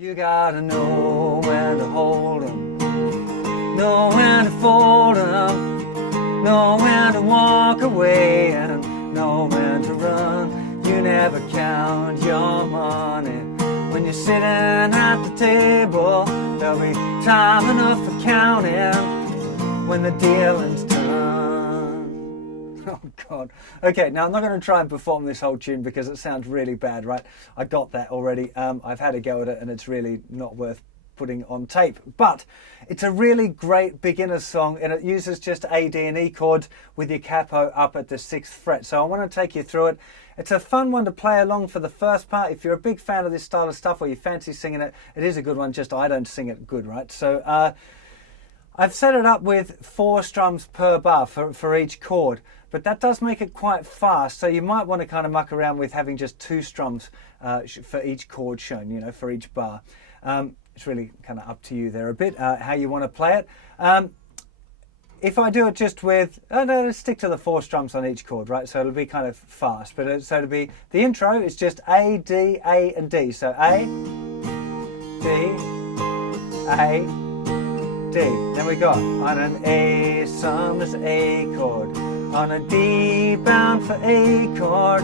You gotta know when to hold 'em, know when to fold 'em, know when to walk away and know when to run. You never count your money when you're sitting at the table. There'll be time enough for counting when the dealing's done. Oh God. Okay, now I'm not going to try and perform this whole tune because it sounds really bad, right? I got that already. I've had a go at it and it's really not worth putting on tape. But it's a really great beginner song and it uses just A, D and E chords with your capo up at the 6th fret. So I want to take you through it. It's a fun one to play along for the first part. If you're a big fan of this style of stuff or you fancy singing it, it is a good one, just I don't sing it good, right? So I've set it up with 4 strums per bar for each chord, but that does make it quite fast. So you might want to kind of muck around with having just 2 strums for each chord shown, you know, for each bar. It's really kind of up to you there a bit, how you want to play it. If I do it just with, no, let's stick to the 4 strums on each chord, right? So it'll be kind of fast, but so it'll be, the intro is just A, D, A and D. So A, D, A, D. Then we got on an A sum is A chord, on a D bound for A chord.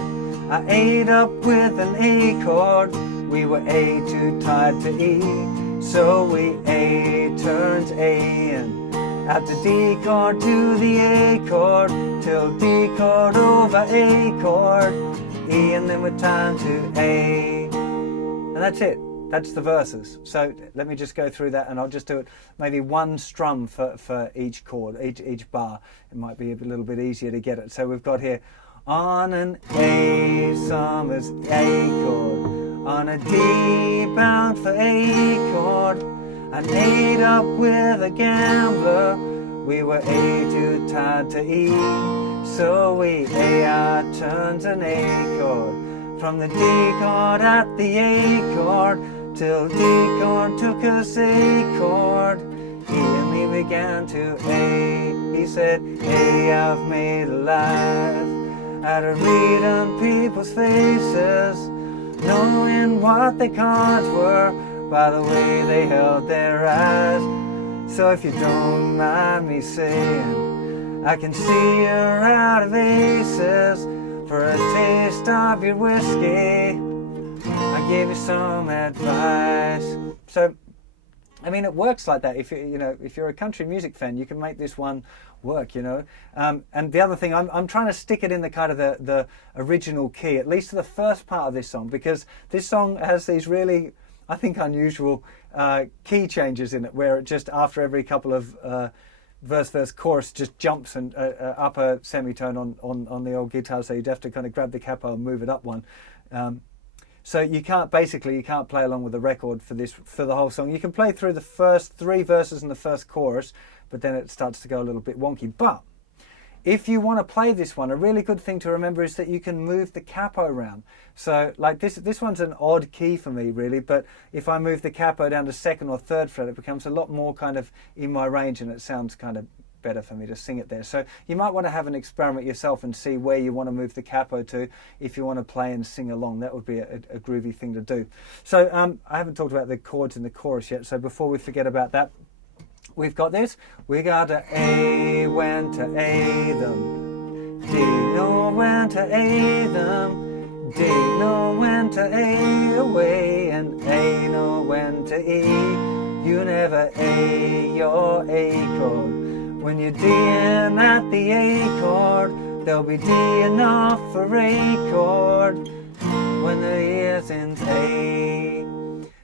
I A'd up with an A chord. We were A2 tied to E, so we A turns A and at the D chord to the A chord till D chord over A chord, E and then we're timed to A, and that's it. That's the verses. So let me just go through that and I'll just do it maybe 1 strum for each chord, each bar. It might be a little bit easier to get it. So we've got here, on an A sum is A chord, on a D bound for A chord, an A'd up with a gambler, we were A2 tied to E, so we A turns an A chord, from the D chord at the A chord, till D chord took us A chord, E and me began to A. He said, A, I've made a life out of reading people's faces, knowing what their cards were by the way they held their eyes. So if you don't mind me saying, I can see you're out of aces. For a taste of your whiskey, I gave you some advice. So, I mean, it works like that. If you're a country music fan, you can make this one work, you know. And the other thing, I'm trying to stick it in the kind of the original key, at least to the first part of this song, because this song has these really, I think, unusual key changes in it, where it just after every couple of verse, chorus just jumps and up a semitone on the old guitar, so you'd have to kind of grab the capo and move it up one. So you can't play along with the record for the whole song. You can play through the first 3 verses and the first chorus, but then it starts to go a little bit wonky. But if you want to play this one, a really good thing to remember is that you can move the capo around. So like this one's an odd key for me really, but if I move the capo down to 2nd or 3rd fret, it becomes a lot more kind of in my range and it sounds kind of better for me to sing it there. So you might want to have an experiment yourself and see where you want to move the capo to if you want to play and sing along. That would be a groovy thing to do. So I haven't talked about the chords in the chorus yet, so before we forget about that, we've got this. We got to A when to A them, D know when to A them, D know when to A away, and A know when to E. You never A your A chord. When you're D'ing at the A chord, there'll be D enough for A chord when the ear's in A.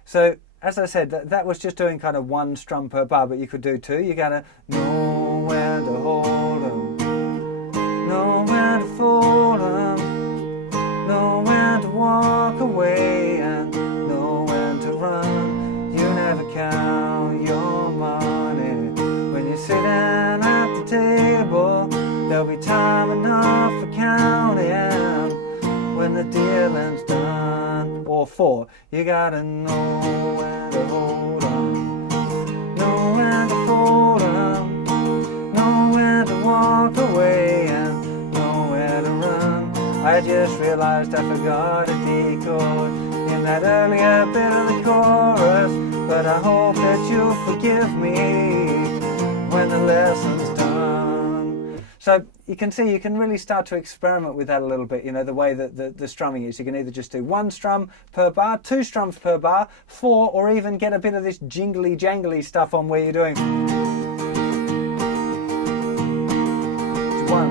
So as I said, that was just doing kind of 1 strum per bar, but you could do 2. You gotta know when to hold 'em, know when to fold 'em, know when to walk away, and know when to run. You never count your money when you're sitting at the table. There'll be time enough for counting when the dealing's done. Or 4, you gotta know when to hold 'em, know when to fold 'em, know when to walk away, and know where to run. I just realized I forgot a D chord in and that earlier bit of the chorus, but I hope that you'll forgive me when the lesson's done. So you can see, you can really start to experiment with that a little bit, you know, the way that the strumming is. You can either just do 1 strum per bar, 2 strums per bar, 4, or even get a bit of this jingly jangly stuff on where you're doing 1,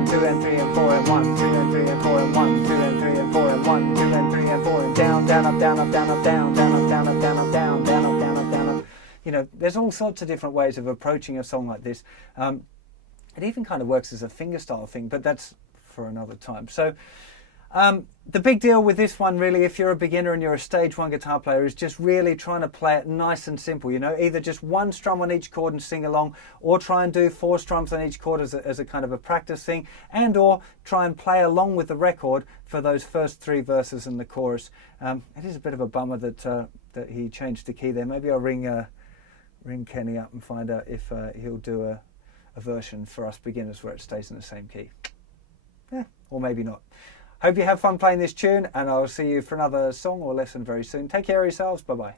2 and 3 and 4 and 1, 2 and 3 and 4 and 1, 2 and 3 and 4 and 1, 2 and 3 and 4 and down, down, up, down, up, down, up, down, down, up, down, up, down, up, down, down, up, down, up, down, up. You know, there's all sorts of different ways of approaching a song like this. It even kind of works as a fingerstyle thing, but that's for another time. So the big deal with this one, really, if you're a beginner and you're a stage 1 guitar player, is just really trying to play it nice and simple. You know, either just 1 strum on each chord and sing along, or try and do 4 strums on each chord as a kind of a practice thing, and or try and play along with the record for those first 3 verses and the chorus. It is a bit of a bummer that he changed the key there. Maybe I'll ring Kenny up and find out if he'll do a version for us beginners where it stays in the same key. Yeah, or maybe not. Hope you have fun playing this tune, and I'll see you for another song or lesson very soon. Take care of yourselves. Bye-bye.